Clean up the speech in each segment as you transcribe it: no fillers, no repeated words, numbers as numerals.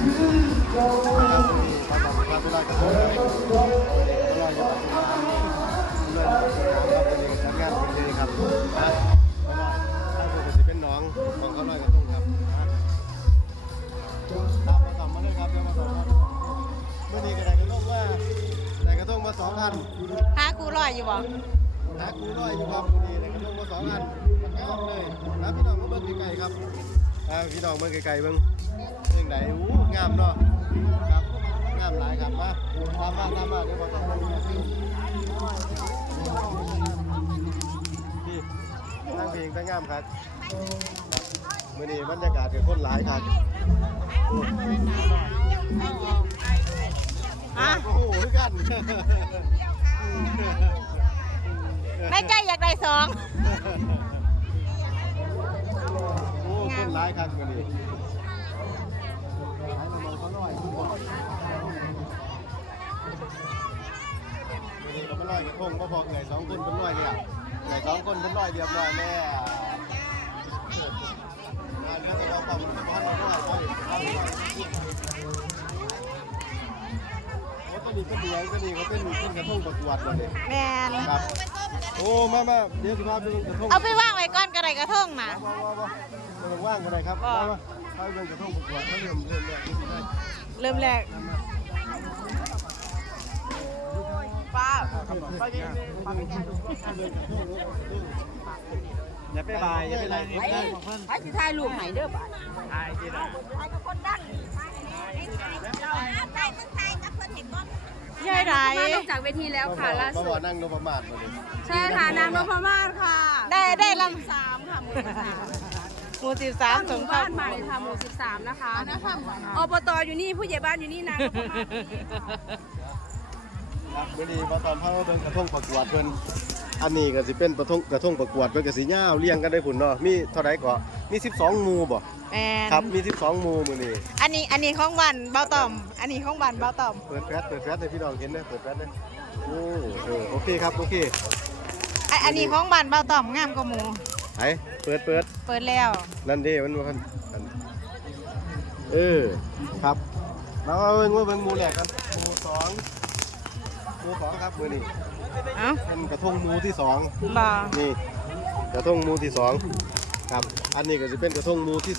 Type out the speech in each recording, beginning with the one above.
ครับมีพระบรมราชาการเลยลอยอยู่ตรงน้ำนี่เรื่องครับเป็นจัดงานเป็นเลยครับนะถ้าปกติเป็นน้องของเขาลอยกระทงครับตามมาต่อมาเลยครับเดี๋ยวมาต่อมาเมื่อนี้ก็ได้กระทงว่าได้กระทงมา2 อันหาครูลอยอยู่บ่หาครูลอยอยู่ครับเมื่อนี้ได้กระทงมา2 อันงามเลยนะพี่น้องมาเบิ่งไกลๆครับพี่น้องเบิ่งไกลๆเบิ่งเรื่องไหนงามเนาะครับงามหลายครับมาตามมาเดี๋ยวมาต่อพี่นั่งเพลงตั้งงามครับเมื่อนี้บรรยากาศกับคนหลายครับโอ้โหกันไม่ใจอยากได้2 โอ้คนหลายครับเมื่อนี้เราไม่ลอยกระทงก็พอไง2 คนเป็นลอยเนี่ยไง2 คนเป็นลอยเรียบร้อยแม่แล้วก็เราความร้อนมาด้วยก็ดีก็ดีก็ดีเขาเป็นกระทงประกวดเลยแมนครับโอ้มาเดี๋ยวสิพาไปกระทงเอาไปว่างไว้ก่อนก็ได้กระทงนะมาว่างก็ได้ครับมาไปกระทงประกวดเขาเริ่มแรกป้าอย่าไปบายอย่าไปไล่ไอ้ที่ถ่ายรูปไหนเด้อบ่ถ่ายที่ไหนถ่ายกับคนดังยายไหนลงจากเวทีแล้วค่ะล่าสุดมานั่งนพมาศมาเลยใช่ค่ะนางนพมาศค่ะได้ลำ 3ค่ะหมู่13สมบ้านใหม่ค่ะหมู่13นะคะอบตอยู่นี่ผู้ใหญ่บ้านอยู่นี่นางนพมาศครับเมื่อนี้มาตอนเขาเดินกระทงประกวดเพิ่นอันนี้ก็สิเป็นกระทงประกวดเพิ่นก็สิยาวเรียงกันได้ผุนเนาะมีเท่าไหร่ก็มี12 หมู่บ่ครับมี12 หมู่มื้อนี้อันนี้ของบ้านเบาต่อมอันนี้ของบ้านเบาต่อมเปิดแฟลชให้พี่น้องเห็นนะเปิดแฟลชนะโอ้โอเคครับโอเคอันนี้ของบ้านเบาต่อมงามกว่าหมู่ไหนเปิดแล้วนั่นดิมันว่าครับมาเบิ่งหมู่แรกกันหมู่2ครับมื้อนี้เป็นกระทงหมู่ที่2 บ่นี่กระทงหมู่ที่2ครับอันนี้ก็จะเป็นกระทงหมู่ที่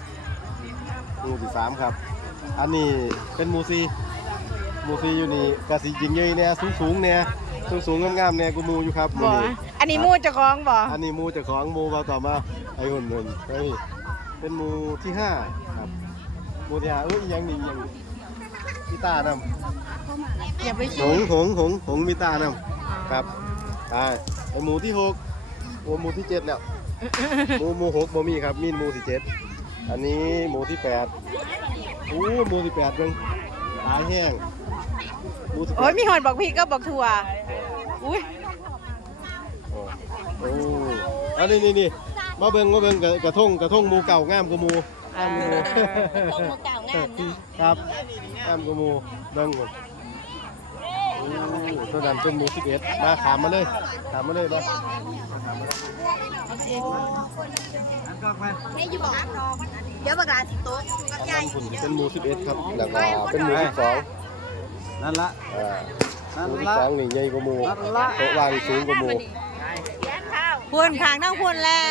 3ครับอันนี้เป็นหมู่4อยู่นี่กะสิยิงใหญ่แน่สูงแน่สูงงามแน่กูหมู่อยู่ครับบ่อันนี้หมู่เจ้าของบ่อันนี้หมู่เจ้าของหมู่ว่าต่อมาไอ้หุ่นนี่เป็นหมู่ที่5ครับหมู่ที่5อีหยังนี่ยังมีตานำอย่าไปหงมีตานำครับไอ้หมู่ที่6หมู่ที่7แล้วหมู่6บ่มีครับมีหมู่ที่7อันนี้หมู่ที่8หมู่ที่8เบิ่งตายแห้งโอ้ยมีหอดบอกพี่ก็บอกถั่วอุ้ยอันนี้มาเบิ่งกระทงหมู่เก่างามกว่าหมู่กระทงหมู่เก่างามครับงามกว่าหมู่เบิ่งก่อนตัวนั้นเป็นหมู่11มาขามมาเลยมาเดี๋ยวประกาศสิโต๊ะกับยายเป็นหมู่11ครับแล้วก็เป็นหมู่12 นั่นละหมู่12นี่ใหญ่กว่าหมู่โต๊ะวางสูงกว่าหมู่พูนขางนั่งพูนแล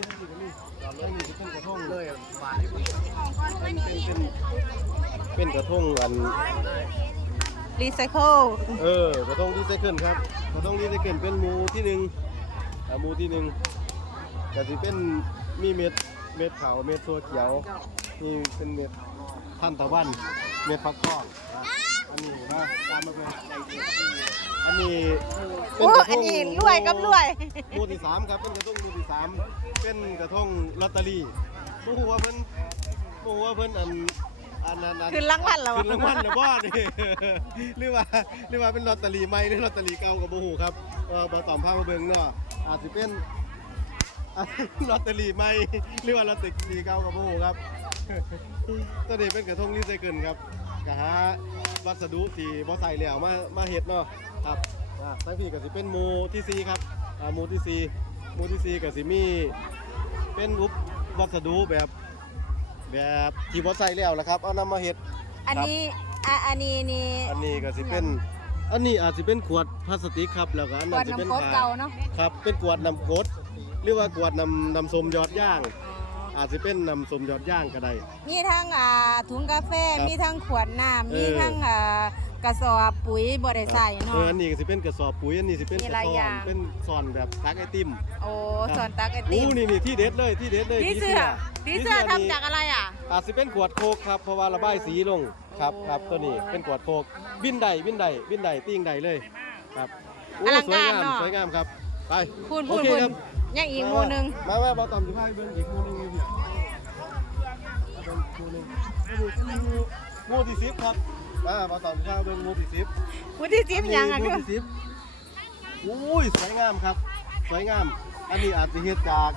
เป็นกระทงอันรีไซเคิลกระทงรีไซเคิลครับกระทงรีไซเคิลเป็นหมู่ที่1หมู่ที่1ก็สิเป็นมีเม็ดขาวเม็ดตัวเขียวนี่เป็นเม็ดท่านตะวันเม็ดฟักทองอันนี้นะตามมาเป็นอันนี้อันนี้รวยกับรวยหมู่ที่3ครับเป็นกระทงหมู่ที่3เป็นกระทงลอตเตอรี่ผู้ว่าเพิ่นอันนั้นขึ้นรางวัลแล้วขึ้นรางวัลแล้วบ่นี่หรือว่าเป็นลอตเตอรี่ใหม่หรือลอตเตอรี่เก่าก็บ่ฮู้ครับบ่ตอมพามาเบิ่งเนาะอาจสิเป็นลอตเตอรี่ใหม่หรือว่าลอตเตอรี่เก่าก็บ่ฮู้ครับตัวนี้เป็นกระทงรีไซเคิลครับก็หาวัสดุที่บ่ใส่แล้วมาเฮ็ดเนาะครับทั้งพี่ก็สิเป็นหมู่ที่4ครับหมู่ที่4ก็สิมีเป็นวัสดุแบบแบบที่บ่ใส่แล้วล่ะครับเอานำมาเฮ็ดอันนี้อันนี้นี่อันนี้ก็สิเป็นอันนี้อาจสิเป็นขวดพลาสติกครับแล้วก็อันขนั้วดนสิเป็นน้ำโค้กเก่าเนาะครับเป็นขวดน้ำกรดหรือว่ากวดน้ำส้มยอดย่าง อาจจะเป็นน้ำส้มยอดย่างก็ได้มีทั้งถุงกาแฟครับมีทั้งขวดน้ำเออมีทั้งกระสอบปุ๋ยบ่ได้ใส่เนาะอันนี้ก็สิเป็นกระสอบปุ๋ยอันนี้สิเป็นมีกระหลายสออย่าน งเป็นซอนแบบตักไอติมโอ้ครับสอนตักไอติมนี่ที่เด็ดเลยที่เด็ดเลยผีเสื้อผีเสื้อทำจากอะไรอ่ะอาจจะเป็นขวดโคกครับเพราะว่าระบายสีลงครับครับตัวนี้เป็นขวดโคกวินใดติ้งใดเลยครับโอลังการสวยเนาะสวยงามครับไปพูดโอเคครับยังอีกโมนึงมาบ่ต่อมสิพาให้เบิ่งอีกโมนึงอยู่พี่เอาเป็นโมนึงโมที่10ครับบ่ต่อมสิพาเบิ่งโมที่10 วุฒิจิ้มยังอ่ะโมคือที่10อุ้ยสวยงามครับสวยงามอันนี้อาจจะเฮ็ดจาก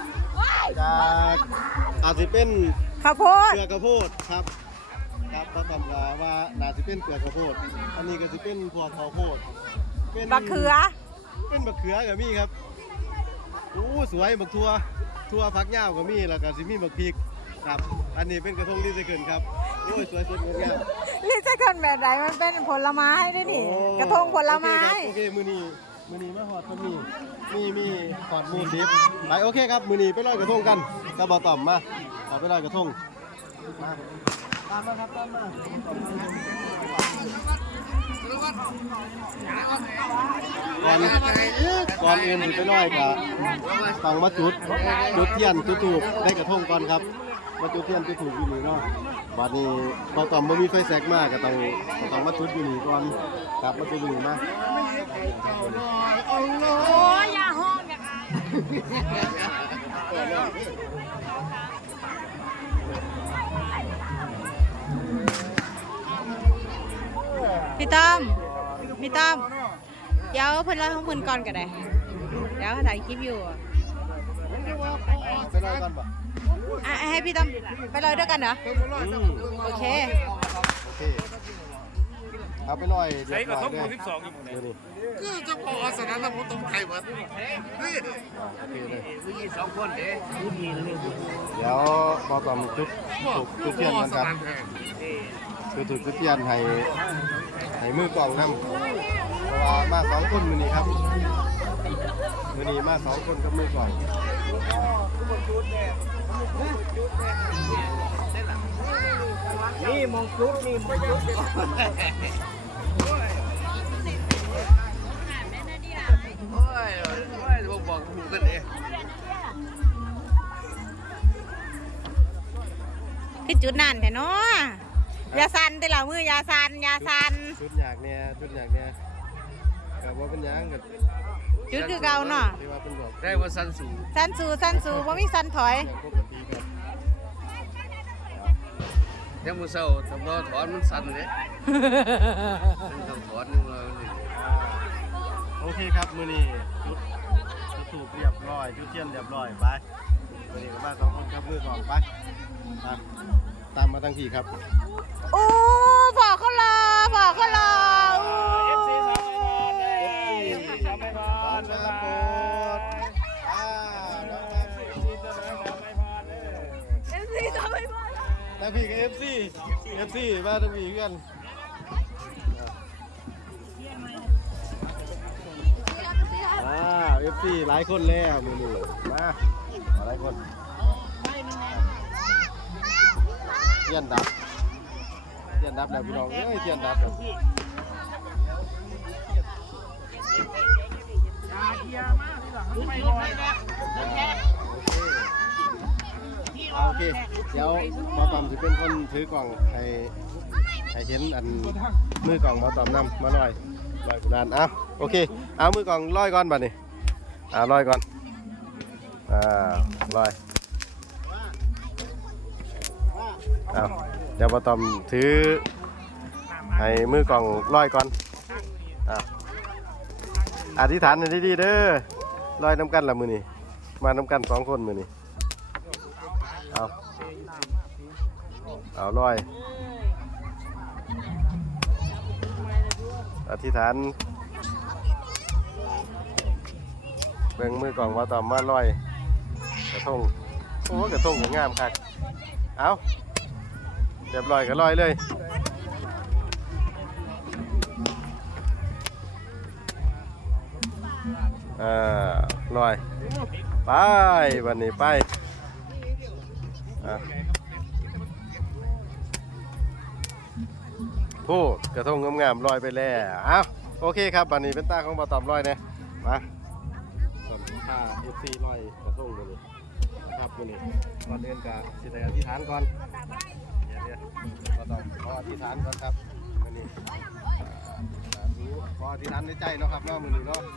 อาจจะเป็นข้าวโพดเกลือกระโพดครับครับบ่ต่อมก็ว่าน่าสิเป็นเกลือกระโพดอันนี้ก็สิเป็นพวกข้าวโพดเป็นบักเขือเป็นบักเขือก็มีครับโอ้สวยบักทั่วฟักยาวก็มีแล้วก็สิมีบักพริกครับอันนี้เป็นกระทงรีไซเคิลครับโอ้ยสวยสดงดงามรีไซเคิลแบบไหนมันเป็นผลไม้ด้วยนี่โอ้กระทงผลไม้โอเคครับโอเคมื้อนี้มาฮอดคนนี้มีฮอดมูลดิบไปโอเคครับมื้อนี้ไปลอยกระทงกันกับบ่ต่อมมาเอาไปลอยกระทงมาตามมาครับตามมาก่อนอื่นสิไปลอยก็ต้องมาจุดเทียนจุดธูปได้กระทงก่อนครับมาจุดเทียนจุดธูปอยู่นี่เนาะบัดนี้บ่ต่อมบ่มีไฟแสกมาก็ต้องมาจุดอยู่นี่ก่อนครับมาจุดอยู่นี่มาโอ้ยอย่าห้องอย่าพี่ต้อมเดี๋ยวเพิ่นเล่าของเพิ่นก่อนก็ได้เดี๋ยวถ่ายคลิปอยู่ไปลอยก่อนป่ะให้พี่ต้อมไปเลยด้วยกันเหรอโอเคโอเคเอาไปลอยเดี๋ยวใช้กระทงลหอมู่ย 12อยู่หมู่ไหนนี่คือจะพอสนามแล้วผมต้องไทยหมดนี่โอเคเลยมี2คนเด้เดี๋ยวบอตอมจุดเทียนกันครับจุดเทียนให้มือกล่องนำเพราะว่ามา2คนมื้อนี้ครับมื้อนี้มา2คนกับมือกล่องนี่มงกุฎนี่มงกุฎ โอ้ยผมบอกถูกกันเองคือจุดนั่นแท้เนาะอย่าสั่นแต่ละมืออย่าสั่นจุดอยากเนี่ยก็บ่เป็นหยังก็จุดคือเก่าเนาะที่ว่าเป็นบอกได้ว่าสั้นสูงสั่นสู่บ่มีสั่นถอยอย่างปกติครับยังมือเศร้าทำรอถอนมันสั่นเลยมันต้องถอนนี่มาโอเคครับมื้อนี้จุดถูกเรียบร้อยจุดเทียนเรียบร้อยไปมื้อนี้ก็มา2คนครับมือกล่องไปตามมาทั้งทีครับโอ้บอกเขารอ FC สามไม่พอน้องบ๊ายมาโปรบายดน้องมาโปรด FC ทำไม่พอทั้งพี่กับ FC มาทั้งพี่เพื่อนFC หลายคนแล้วมื้อนี้มาหลายคนเทียนดับแล้วพี่น้องเอ้ยเทียนดับแล้วโอเคเดี๋ยวหมอตอมจะเป็นคนถือกล่องให้เห็นอันมือกล่องหมอตอมนำมาลอยกุนานโอเคเอามือกล่องลอยก่อนบัดนี้ลอยก่อนลอยเดี๋ยวหมอตอมถือให้มือกล่องลอยก่อนอธิษฐานให้ดีๆเด้อลอยน้ำกันละมือนี่มาน้ำกัน2คนมือนี่เอาลอยอธิษฐานเบิ่งมือกล่องว่าต่อมาลอยกระทงโอ้กระทงก็งามคักเอาเรียบร้อยก็ลอยเลยลอยไปวันนี้ไปพูดกระทงงามๆลอยไปแล้วเอาโอเคครับวันนี้เป็นตาของบ่ตอมลอยเนี่ยมาส่วนค่า FC ลอยกระทงตัวนี้นะครับตัวนี้ก่อนเดินกับสิได้อธิษฐานก่อนเนี่ยบ่ตอมขออธิษฐานก่อนครับวันนี้ขออธิษฐานในใจเนาะครับเนาะมื้อนี้เนาะ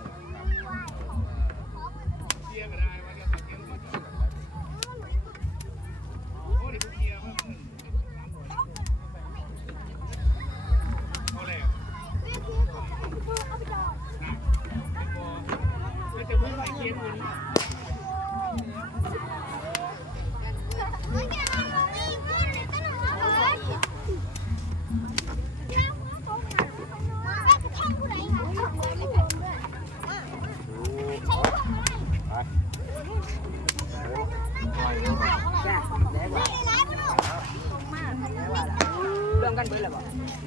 เรื่องกันเบิดแล้วบ่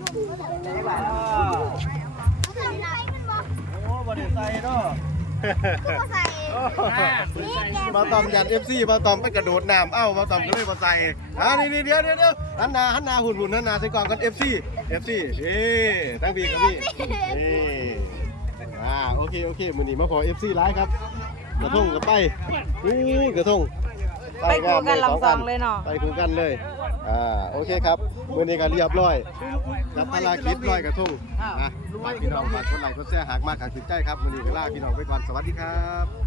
โอ้บ่ได้ใส่เนาะบ่ตอมยัน FC บ่ตอมไปกระโดดน้ำเอ้าบ่ตอมก็เลยบ่ใส่นี่เดี๋ยวหันหน้าหุ่นหันหน้าใส่กล่องกัน FC ตั้งพี่กับพี่นี่โอเคมื้อนี้มาขอ FC หลายครับกระทงกับไปกระทงไปคู่กันลำซองเลยเนาะไปคู่กันเลยโอเคครับมื้อนี้ก็เรียบร้อยจับภารกิจลอยกระทงฝากพี่น้องฝากกดไลค์กดแชร์หากมากหากถึงใจครับมื้อนี้ก็ลาพี่น้องไปก่อนสวัสดีครับ